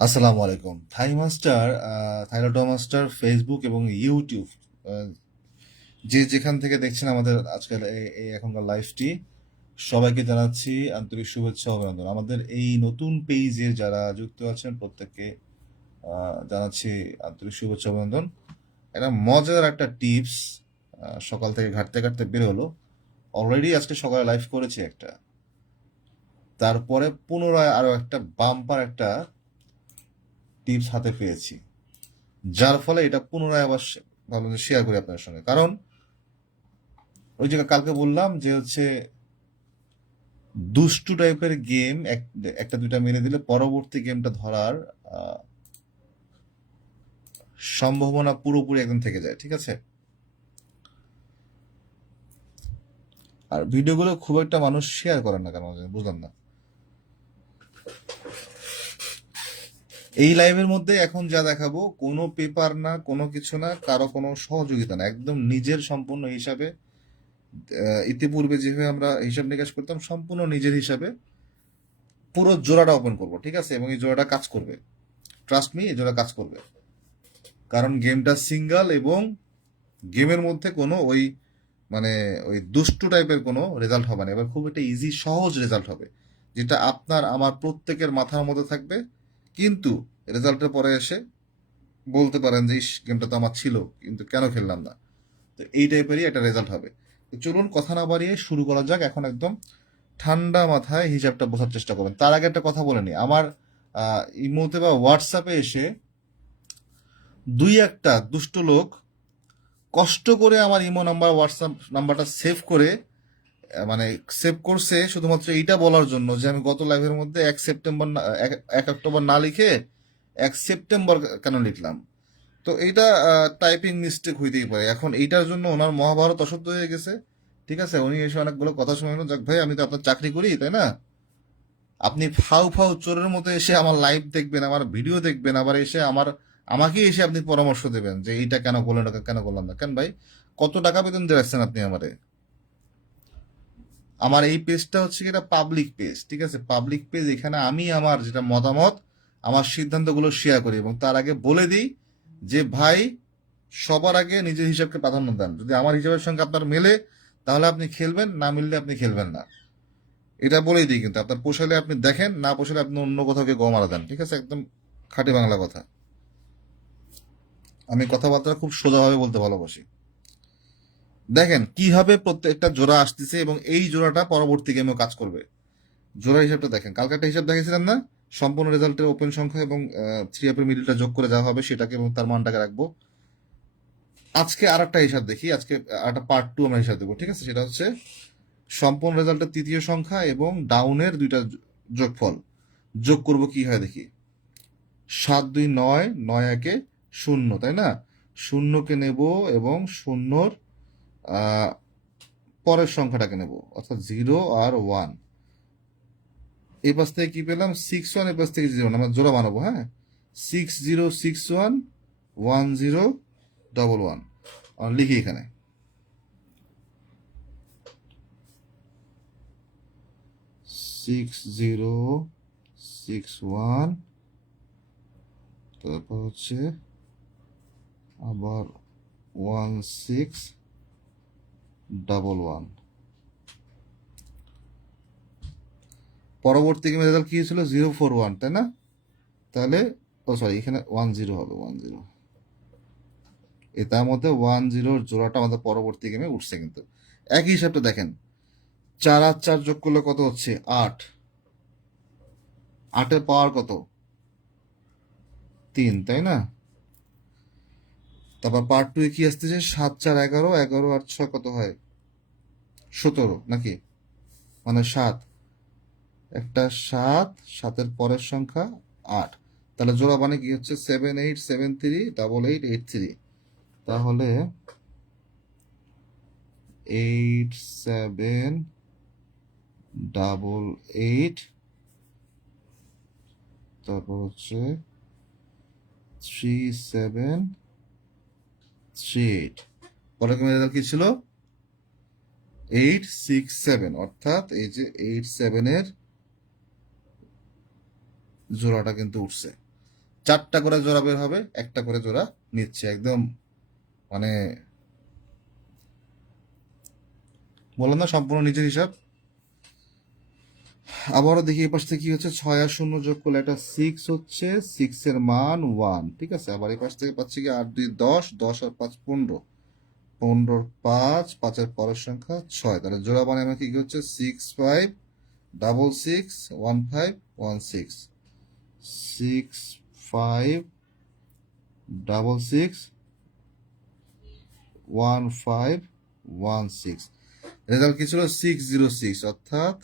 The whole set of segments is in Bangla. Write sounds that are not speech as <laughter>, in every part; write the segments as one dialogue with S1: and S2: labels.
S1: আসসালামু আলাইকুম। থাই মাস্টার থাইরোটো মাস্টার ফেসবুক এবং ইউটিউব যে যেখান থেকে দেখছেন আমাদের আজকাল এই- এখনকার লাইভটি, সবাইকে জানাচ্ছি আন্তরিক শুভেচ্ছা অভিনন্দন। আমাদের এই নতুন পেজে যারা যুক্ত আছেন, প্রত্যেককে জানাচ্ছি আন্তরিক শুভেচ্ছা অভিনন্দন। একটা মজার একটা টিপস সকাল থেকে ঘাটতে ঘাটতে বের হলো। অলরেডি আজকে সকালে লাইভ করেছি একটা। তারপরে পুনরায় আরও একটা বাম্পার একটা টিপস হাতে পেয়েছি। যার ফলে এটা পুনরায় আবার ভাবলাম শেয়ার করি আপনার সঙ্গে। কারণ ওই যে কালকে বললাম যে হচ্ছে দুষ্টু টাইপের গেম একটা দুইটা মেনে দিলে পরবর্তী গেমটা ধরার সম্ভাবনা পুরোপুরি একদম থেকে যায়, ঠিক আছে? আর ভিডিওগুলো খুব একটা মানুষ শেয়ার করেন না কেন? বুঝলাম না। এই লাইভের মধ্যে এখন যা দেখাবো, কোনো পেপার না, কোনো কিছু না, কারও কোনো সহযোগিতা না। একদম নিজের সম্পূর্ণ হিসাবে ইতিপূর্বে যেভাবে আমরা হিসাব নিকাশ করতাম, সম্পূর্ণ নিজের হিসাবে পুরো জোড়াটা ওপেন করব, ঠিক আছে? এবং এই জোড়াটা কাজ করবে। ট্রাস্ট মি এই জোড়া কাজ করবে। কারণ গেমটা সিঙ্গেল এবং গেমের মধ্যে কোনো ওই মানে ওই দুষ্টু টাইপের কোনো রেজাল্ট হবে না। এবার খুব একটা ইজি সহজ রেজাল্ট হবে, যেটা আপনার, আমার প্রত্যেকের মাথার মধ্যে থাকবে। কিন্তু রেজাল্টের পরে এসে বলতে পারেন যে, ইস গেমটা তো আমার ছিল, কিন্তু কেন খেললাম না? তো এই টাইপেরই একটা রেজাল্ট হবে। চলুন কথা না বাড়িয়ে শুরু করা যাক। এখন একদম ঠান্ডা মাথায় হিসাবটা বোঝার চেষ্টা করেন তার আগে একটা কথা বলে নি আমার ইমোতে বা হোয়াটসঅ্যাপে এসে দুই একটা দুষ্ট লোক কষ্ট করে আমার ইমো নাম্বার হোয়াটসঅ্যাপ নাম্বারটা সেভ করে মানে সেভ করছে শুধুমাত্র এইটা বলার জন্য যে আমি গত লাইভের মধ্যে এক সেপ্টেম্বর এক অক্টোবর না লিখে এক সেপ্টেম্বর কেন লিখলাম? তো এইটা টাইপিং মিস্টেক হইতেই পারে। এখন এইটার জন্য ওনার মহাভারত অশুদ্ধ হয়ে গেছে। ঠিক আছে? উনি এসে অনেকগুলো কথা শুনানো যাক ভাই, আমি তো আপনার চাকরি করি, তাই না? আপনি ফাউ ফাউ চোরের মতো এসে আমার লাইভ দেখবেন, আমার ভিডিও দেখবেন, আবার এসে আমার, আমাকে এসে আপনি পরামর্শ দেবেন যে এইটা কেন করলেন কেন করলাম না। কেন ভাই? কত টাকা বেতন দিয়ে আপনি আমারে? আমার এই পেজটা হচ্ছে এটা পাবলিক পেজ ঠিক আছে? পাবলিক পেজ এখানে আমি আমার যেটা মতামত, আমার সিদ্ধান্তগুলো শেয়ার করি এবং তার আগে বলে দিই যে ভাই, সবার আগে নিজের হিসাবকে প্রাধান্য দেন। যদি আমার হিসাবের সঙ্গে আপনার মেলে, তাহলে আপনি খেলবেন, না মিললে আপনি খেলবেন না। এটা বলেই দিই কিন্তু, আপনার পোষালে আপনি দেখেন, না পোষালে আপনি অন্য কোথাও গিয়ে গো মারা দেন, ঠিক আছে? একদম খাঁটি বাংলা কথা। আমি কথাবার্তা খুব সোজাভাবে বলতে ভালোবাসি। দেখেন, কীভাবে প্রত্যেকটা জোড়া আসতেছে এবং এই জোড়াটা পরবর্তী গেমেও কাজ করবে। জোড়া হিসাবটা দেখেন কালকে একটা হিসাব দেখেছিলাম না? সম্পূর্ণ রেজাল্টের ওপেন সংখ্যা এবং থ্রি আপের মিডিলটা যোগ করে যাওয়া হবে সেটাকে এবং তার মানটাকে রাখব। আজকে আর একটা হিসাব দেখি, আজকে একটা পার্ট টু আমরা হিসাব দেবো, ঠিক আছে? সেটা হচ্ছে সম্পূর্ণ রেজাল্টের তৃতীয় সংখ্যা এবং ডাউনের দুইটা যোগফল। যোগ করব কি হয় দেখি? সাত, দুই, নয় নয়, একে শূন্য, তাই না? শূন্যকে নেব এবং শূন্যর পরের সংখ্যাটাকে নেব, অর্থাৎ জিরো আর ওয়ান এই পাশ থেকে কি পেলাম? সিক্স ওয়ান এই পাশ থেকে জিরো আমরা জোড়া বানাবো হ্যাঁ? Six zero six one one zero double one লিখি এখানে। সিক্স জিরো সিক্স ওয়ান তারপর হচ্ছে আবার ওয়ান সিক্স ডাবল ওয়ান পরবর্তী গেমের রেজাল্ট কি ছিল জিরো ফোর ওয়ান তাই না? তাহলে, ও সরি এখানে ওয়ান জিরো হবে ওয়ান জিরো এ তার মধ্যে ওয়ান জিরোর জোড়াটা আমাদের পরবর্তী গেমে উঠছে কিন্তু। একই হিসাবটা দেখেন। চার আর চার যোগ করলে কত হচ্ছে? আট। আটের পাওয়ার কত? তিন, তাই না? তারপর পার্ট টু কি আসতেছে? সাত, চার, এগারো এগারো আর ছয় কত হয়? সতেরো, নাকি? মানে সাত। একটা সাত, সাতের পরের সংখ্যা আট। তাহলে জোড়া মানে কি হচ্ছে? Seven eight seven three double eight eight three তাহলে এইট সেভেন ডাবল এইট তারপর হচ্ছে থ্রি সেভেন এইট পরের রেজাল্ট কি ছিল? এইট সিক্স সেভেন অর্থাৎ এই যে এইট সেভেনের জোড়াটা কিন্তু উঠছে। চারটা করে জোড়া বের হবে, একটা করে জোড়া নিচ্ছে। একদম মানে বললাম না, সম্পূর্ণ নিজের হিসাব। আবারও দেখি এই পাশ থেকে কি হচ্ছে? ছয় আর শূন্য যোগ করলে একটা সিক্স হচ্ছে সিক্স এর মান ওয়ান ঠিক আছে? আবার এই পাশ থেকে পাচ্ছি কি আট দুই দশ দশ আর পাঁচ পনেরো। পনেরোর পাঁচ পাঁচের পরের সংখ্যা ছয়। তাহলে জোড়া মানে আমার কি হচ্ছে? Six five double six one five one six six five double six one five one six result কি ছিল? সিক্স জিরো সিক্স অর্থাৎ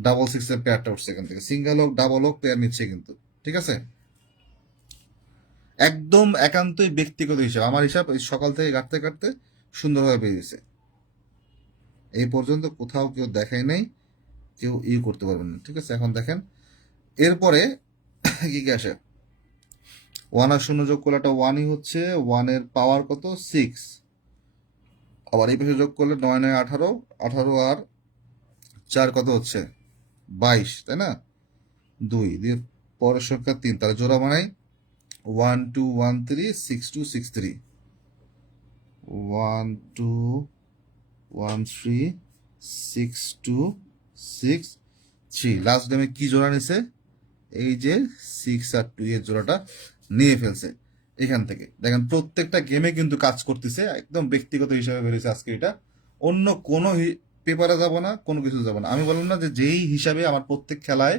S1: ডাবল সিক্স এর পেয়ারটা উঠছে এখান থেকে। সিঙ্গেল হোক ডাবল হোক পেয়ার নিচ্ছে কিন্তু। ঠিক আছে? একদম একান্তই ব্যক্তিগত হিসাব। আমার হিসাব সকাল থেকে কাটতে কাটতে সুন্দরভাবে বেরিয়েছে এই পর্যন্ত কোথাও কেউ দেখায় নাই, কেউ ই করতে পারবেন না। ঠিক আছে? এখন দেখেন, এরপরে <coughs> কি কি আসে? ওয়ান আর শূন্য যোগ করলে একটা ওয়ানই হচ্ছে ওয়ানের পাওয়ার কত? সিক্স আবার এই পাশে যোগ করলে নয় নয়, আঠারো। আঠারো আর চার কত হচ্ছে? বাইশ, তাই না? দুই, দিয়ে পরের সংখ্যা তিন, তাহলে জোড়া বানাই one two one three six two six three one two one three six two six three last গেমে কি জোড়া নিছে? এই যে সিক্স আর টু এর জোড়াটা নিয়ে ফেলছে এখান থেকে। দেখেন, প্রত্যেকটা গেমে কিন্তু কাজ করতেছে, একদম ব্যক্তিগত হিসাবে বেরিয়েছে আজকে এটা। অন্য কোনো পেপারে যাব না, কোনো কিছু যাব না। আমি বললাম না যে যেই হিসাবে আমার প্রত্যেক খেলায়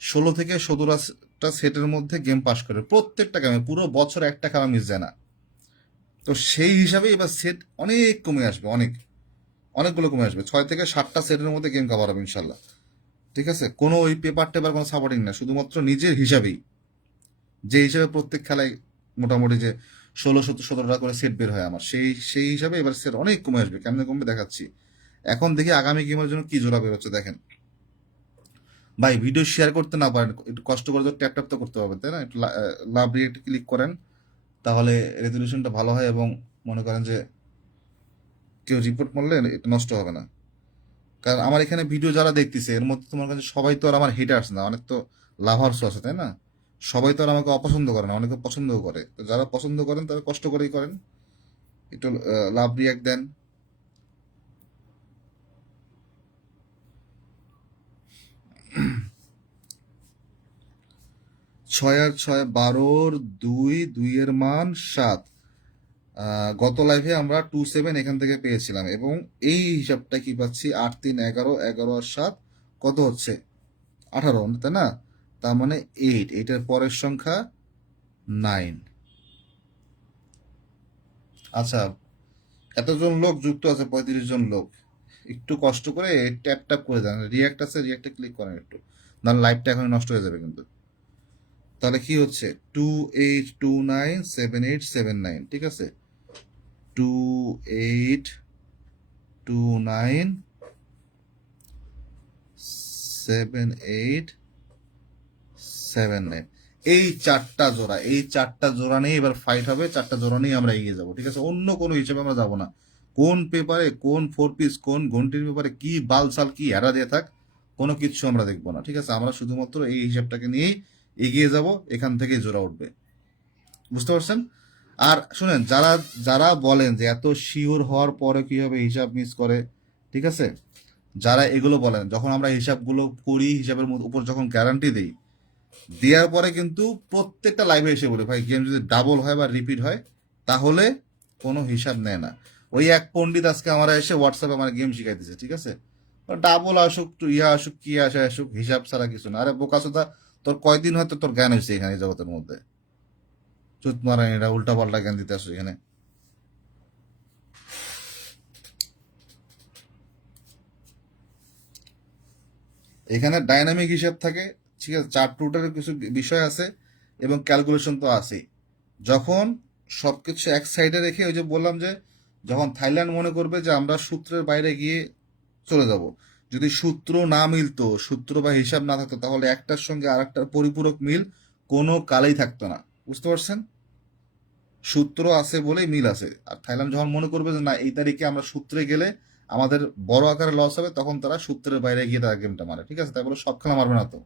S1: ষোলো থেকে সতেরোটা সেটের মধ্যে গেম পাস করে, প্রত্যেকটা গেমে পুরো বছর একটা খেলা মিস যায় না। তো সেই হিসাবে এবার সেট অনেক কমে আসবে, অনেক। অনেকগুলো কমে আসবে, ছয় থেকে সাতটা সেটের মধ্যে গেম কভার হবে ইনশাল্লাহ ঠিক আছে? কোনো ওই পেপার টেপার কোনো সাপোর্টিং না শুধুমাত্র নিজের হিসাবেই। যে হিসাবে প্রত্যেক খেলায় মোটামুটি যে ষোলো সতেরো সতেরোটা করে সেট বের হয় আমার, সেই সেই হিসাবে এবার সেট অনেক কমে আসবে। কেমনে কমবে দেখাচ্ছি। এখন দেখি আগামী গেমের জন্য কি জোড়া বেরোচ্ছে, দেখেন। ভাই ভিডিও শেয়ার করতে না পারেন, একটু কষ্ট করে তো ট্যাপ ট্যাপ তো করতে হবে, তাই না? একটু লাভ একটু ক্লিক করেন, তাহলে রেজলিউশনটা ভালো হয় এবং মনে করেন যে কেউ রিপোর্ট করলে এটা নষ্ট হবে না। কারণ আমার এখানে ভিডিও যারা দেখতেছে, এর মধ্যে তোমার কাছে সবাই তো আর আমার হেটার্স না, অনেক তো লাভার্সও আছে, তাই না? সবাই তো আর আমাকে অপছন্দ করে না, অনেকে পছন্দও করে। তো যারা পছন্দ করেন, তারা কষ্ট করেই করেন। একটু লাভ রিয়াক্ট দেন। ছয় আর ছয়, বারোর দুই, দুইয়ের মান সাত। গত লাইভে আমরা টু সেভেন এখান থেকে পেয়েছিলাম এবং এই হিসাবটা কি পাচ্ছি? আট, তিন, এগারো এগারো আর সাত কত হচ্ছে? আঠারো, তাই না? তার মানে এইট এইটার পরের সংখ্যা নাইন আচ্ছা এতজন লোক যুক্ত আছে, পঁয়ত্রিশ জন লোক। একটু কষ্ট করে ট্যাপ ট্যাপ করে দেন রিয়াক্ট আছে রিয়াক্টে ক্লিক করেন একটু। না লাইভটা এখন নষ্ট হয়ে যাবে কিন্তু। তাহলে কি হচ্ছে? Two eight two nine seven eight seven nine ঠিক আছে? Two eight two nine seven eight seven nine এই চারটা জোড়া, এই চারটা জোড়া নিয়ে এবার ফাইট হবে, চারটা জোড়া নিয়ে আমরা এগিয়ে যাব, ঠিক আছে? অন্য কোনো হিসেবে আমরা যাব না। কোন পেপারে, কোন ফোর পিস কোন ঘন্টির পেপারে কি বালসাল, কি হেরা দিয়ে থাক, কোনো কিছু আমরা দেখব না, ঠিক আছে? আমরা শুধুমাত্র এই হিসাবটাকে নিয়েই এগিয়ে যাব, এখান থেকে জোড়া উঠবে। বুঝতে পারছেন? আর শুনেন, যারা যারা বলেন যে এত শিওর হওয়ার পরে কীভাবে হিসাব মিস করে, ঠিক আছে? যারা এগুলো বলেন, যখন আমরা হিসাবগুলো করি, হিসাবের উপর যখন গ্যারান্টি দিই, দেওয়ার পরে কিন্তু প্রত্যেকটা লাইভে এসে বলে, ভাই গেম যদি ডাবল হয় বা রিপিট হয়, তাহলে কোনো হিসাব নেয় না। ওই এক পণ্ডিত আজকে আমার এসে হোয়াটসঅ্যাপে আমার গেম শিখাই দিছে ঠিক আছে? ডাবল আসুক ইয়া আসুক, কি আসে আসুক, হিসাব ছাড়া কিছু না। আরে বোকা সুদা তোর কয়দিন হয়তো তোর জ্ঞান হয়েছে এখানে জগতের মধ্যে। চুত মারা এটা উল্টা পাল্টা জ্ঞান দিতে আসো এখানে। এখানে ডাইনামিক হিসাব থাকে, ঠিক আছে চার্ট রুটের কিছু বিষয় আছে এবং ক্যালকুলেশন তো আছেই। যখন সবকিছু এক সাইডে রেখে ওই যে বললাম যে, যখন থাইল্যান্ড মনে করবে যে আমরা সূত্রের বাইরে গিয়ে চলে যাব যদি সূত্র না মিলতো, সূত্র বা হিসাব না থাকতো, তাহলে একটার সঙ্গে আরেকটার পরিপূরক মিল কোনো কালেই থাকতো না। বুঝতে পারছেন? সূত্র আছে বলেই মিল আছে। আর থাইল্যান্ড যখন মনে করবে যে না, এই তারিখে আমরা সূত্রে গেলে আমাদের বড় আকারে লস হবে, তখন তারা সূত্রের বাইরে গিয়ে তারা গেমটা মারে, ঠিক আছে? তাই বলে সব খেলা মারবে না তো।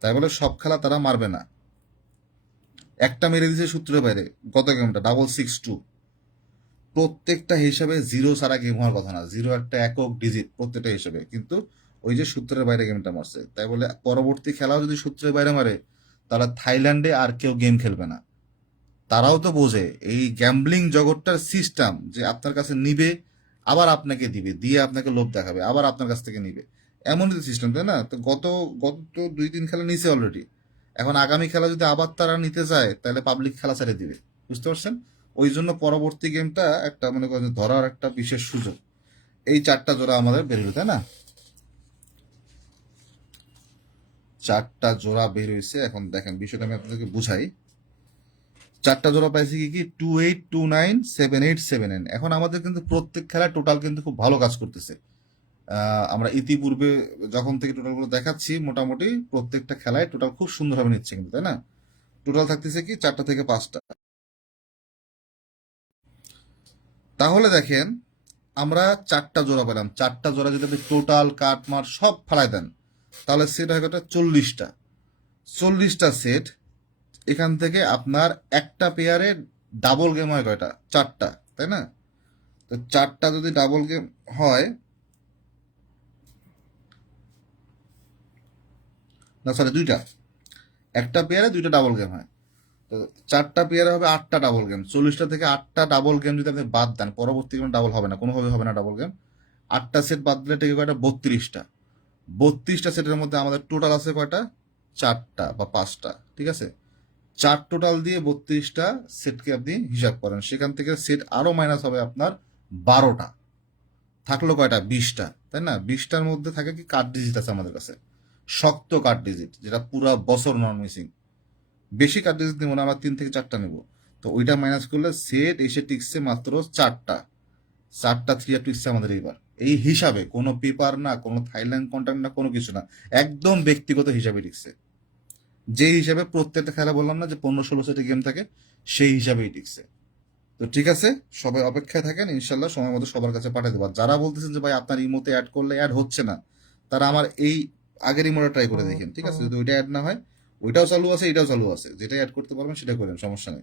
S1: তাই বলে সব খেলা তারা মারবে না। একটা মেরে দিয়েছে সূত্রের বাইরে, গত গেমটা ডাবল সিক্স টু প্রত্যেকটা হিসাবে জিরো ছাড়া গেম হওয়ার কথা না। জিরো একটা একক ডিজিট প্রত্যেকটা হিসাবে। কিন্তু ওই যে সূত্রের বাইরে গেমটা মারছে। তাই বলে পরবর্তী খেলাও যদি সূত্রের বাইরে মারে তারা থাইল্যান্ডে আর কেউ গেম খেলবে না। তারাও তো বোঝে, এই গ্যাম্বলিং জগৎটার সিস্টেম যে আপনার কাছে নিবে, আবার আপনাকে দিবে, দিয়ে আপনাকে লোভ দেখাবে, আবার আপনার কাছ থেকে নিবে। এমনই তো সিস্টেম তাই না? তো গত গত তো দুই, তিন খেলা নিছে অলরেডি এখন আগামী খেলা যদি আবার তারা নিতে চায়, তাহলে পাবলিক খেলা ছেড়ে দিবে। বুঝতে পারছেন? ওই জন্য পরবর্তী গেমটা একটা মনে করেন ধরার একটা বিশেষ সুযোগ। এই চারটা জোড়া আমাদের বেরোলো তাই না? চারটা জোড়া বের হয়েছে এখন দেখেন, বিষয়টা আমি আপনাদেরকে বুঝাই। চারটা জোড়া পাইছি কি কি? Two eight two nine seven eight seven nine এখন আমাদের কিন্তু প্রত্যেক খেলায় টোটাল কিন্তু খুব ভালো কাজ করতেছে। আমরা ইতিপূর্বে যখন থেকে টোটালগুলো দেখাচ্ছি, মোটামুটি প্রত্যেকটা খেলায় টোটাল খুব সুন্দরভাবে নিচ্ছে কিন্তু, তাই না? টোটাল থাকতেছে কি চারটা থেকে পাঁচটা। তাহলে দেখেন, আমরা চারটা জোড়া পেলাম। চারটা জোড়া যদি আপনি টোটাল কাটমার সব ফালাই দেন, তাহলে সেট হয় কত চল্লিশটা। চল্লিশটা সেট এখান থেকে আপনার একটা পেয়ারে ডাবল গেম হয় কয়টা? চারটা, তাই না? তো চারটা যদি ডাবল গেম হয়, না সরি দুইটা। একটা পেয়ারে দুইটা ডাবল গেম হয়। তো চারটা পেয়ারে হবে আটটা ডাবল গেম চল্লিশটা থেকে আটটা ডাবল গেম যদি আপনি বাদ দেন, পরবর্তী কোনো ডাবল হবে না কোনোভাবে হবে না ডাবল গেম আটটা সেট বাদ দিলে টেকে কয়টা? বত্রিশটা। বত্রিশটা সেটের মধ্যে আমাদের টোটাল আছে কয়টা? চারটা বা পাঁচটা, ঠিক আছে? চার টোটাল দিয়ে বত্রিশটা সেটকে আপনি হিসাব করেন। সেখান থেকে সেট আরও মাইনাস হবে আপনার বারোটা। থাকল কয়টা? বিশটা, তাই না? বিশটার মধ্যে থাকে কি? কার্ড ডিজিট আছে আমাদের কাছে। শক্ত কার্ড ডিজিট যেটা পুরো বছর নন মিসিং বেশি কার্ড ডিজিট নেব না, আমরা তিন থেকে চারটা নেব। তো ওইটা মাইনাস করলে সেট এসে টিকছে মাত্র চারটা। চারটা থ্রি আর টিকছে আমাদের এইবার। এই হিসাবে কোনো পেপার না, কোনো থাইল্যান্ড কন্ট্যাক্ট না, কোনো কিছু না, একদম ব্যক্তিগত হিসাবে টিকছে। যে হিসাবে প্রত্যেকটা খেলা বললাম না যে পনেরো ষোলো সেটে গেম থাকে, সেই হিসাবেই টিকছে। তো ঠিক আছে, সবাই অপেক্ষায় থাকেন, ইনশাল্লাহ সময় মতো সবার কাছে পাঠিয়ে দেবো। যারা বলতেছেন যে ভাই আপনার ইমোতে অ্যাড করলে অ্যাড হচ্ছে না, তারা আমার এই আগের ইমোটা ট্রাই করে দেখেন, ঠিক আছে? যদি ওইটা অ্যাড না হয় ওইটাও চালু আছে, এটাও চালু আছে। যেটা অ্যাড করতে পারবেন সেটা করেন সমস্যা নেই।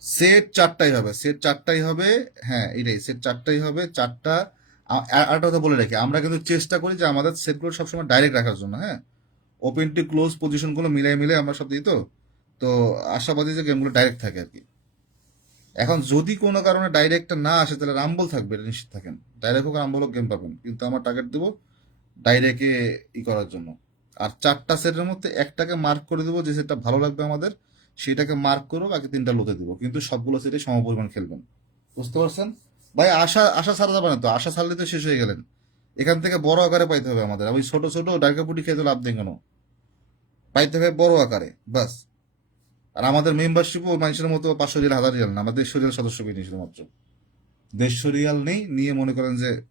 S1: সেট চারটাই হবে সেট চারটাই হবে হ্যাঁ এটাই সেট চারটাই হবে, চারটা, আ- আর একটা কথা বলে রাখি, আমরা কিন্তু চেষ্টা করি যে আমাদের সেটগুলো সবসময় ডাইরেক্ট রাখার জন্য হ্যাঁ? ওপেন টু ক্লোজ পজিশনগুলো মিলাই মিলাই আমরা সব দিই তো তো আশাবাদী যে গেমগুলো ডাইরেক্ট থাকে আর কি। এখন যদি কোনো কারণে ডাইরেক্টটা না আসে, তাহলে রাম্বল থাকবে নিশ্চিত থাকেন। ডাইরেক্ট হোক রাম্বল হোক গেম পাবেন। কিন্তু আমার টার্গেট দেবো ডাইরেক্টে ই করার জন্য। আর চারটা সেটের মধ্যে একটাকে মার্ক করে দেবো, যে সেটটা ভালো লাগবে আমাদের, সেটাকে মার্ক করো বাকি তিনটা লোতে দেবো। কিন্তু সবগুলো সেটে সমপরিমাণ খেলবেন। বুঝতে পারছেন? ভাই, আশা আশা ছাড়া যাবে না তো? আশা সারলে তো শেষ হয়ে গেলেন। এখান থেকে বড় আকারে পাইতে হবে আমাদের। ওই ছোট ছোট ডার্কাপুটি খেতে লাভ দেন কেন? পাইতে হবে বড় আকারে বাস আর আমাদের মেম্বারশিপও মানুষের মতো পাঁচশো রিয়াল, হাজার রিয়াল না। আমাদের দেড়শো রিয়াল সদস্য পেয়ে শুধুমাত্র দেড়শো রিয়াল নেই, নিয়ে মনে করেন যে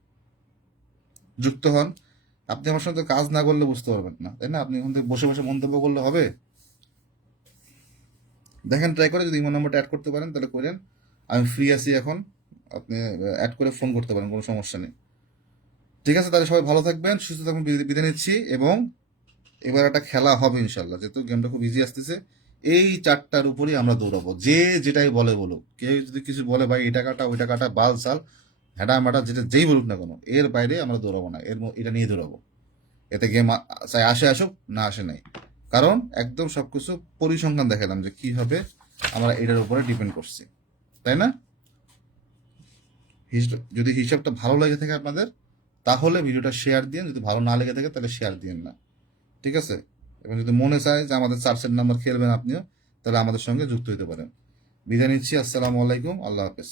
S1: যুক্ত হন। আপনি আমার সঙ্গে কাজ না করলে বুঝতে পারবেন না, তাই না? আপনি ওখান থেকে বসে বসে মন্তব্য করলে হবে। দেখেন ট্রাই করে যদি ইমো নাম্বারটা অ্যাড করতে পারেন, তাহলে করেন। আমি ফ্রি আছি এখন, আপনি অ্যাড করে ফোন করতে পারেন, কোনো সমস্যা নেই। ঠিক আছে, তাহলে সবাই ভালো থাকবেন, সুস্থ থাকবেন বিদায় নিচ্ছি, এবং এবার একটা খেলা হবে ইনশাল্লাহ যেহেতু গেমটা খুব ইজি আসতেছে। এই চারটার উপরেই আমরা দৌড়াবো, যে যেটাই বলে বলুক। কেউ যদি কিছু বলে, ভাই, এটা কাটা, ওইটা কাটা, বাল সাল। হ্যাডা ম্যাডা যেটা যেই বলুক না কোনো, এর বাইরে আমরা দৌড়াবো না। এর এটা নিয়ে দৌড়াবো। এতে গেম চাই আসে আসুক, না আসে নাই। কারণ একদম সবকিছু পরিসংখ্যান দেখালাম যে কি হবে, আমরা এটার উপরে ডিপেন্ড করছি। তাই না? যদি হিসাবটা ভালো লেগে থাকে আপনাদের, তাহলে ভিডিওটা শেয়ার দিন যদি ভালো না লেগে থাকে, তাহলে শেয়ার দিন না। ঠিক আছে? এবং যদি মনে চায় যে আমাদের চার্জের নাম্বার খেলবেন আপনিও, তাহলে আমাদের সঙ্গে যুক্ত হতে পারেন। বিদায় নিচ্ছি। আসসালামু আলাইকুম। আল্লাহ হাফেজ।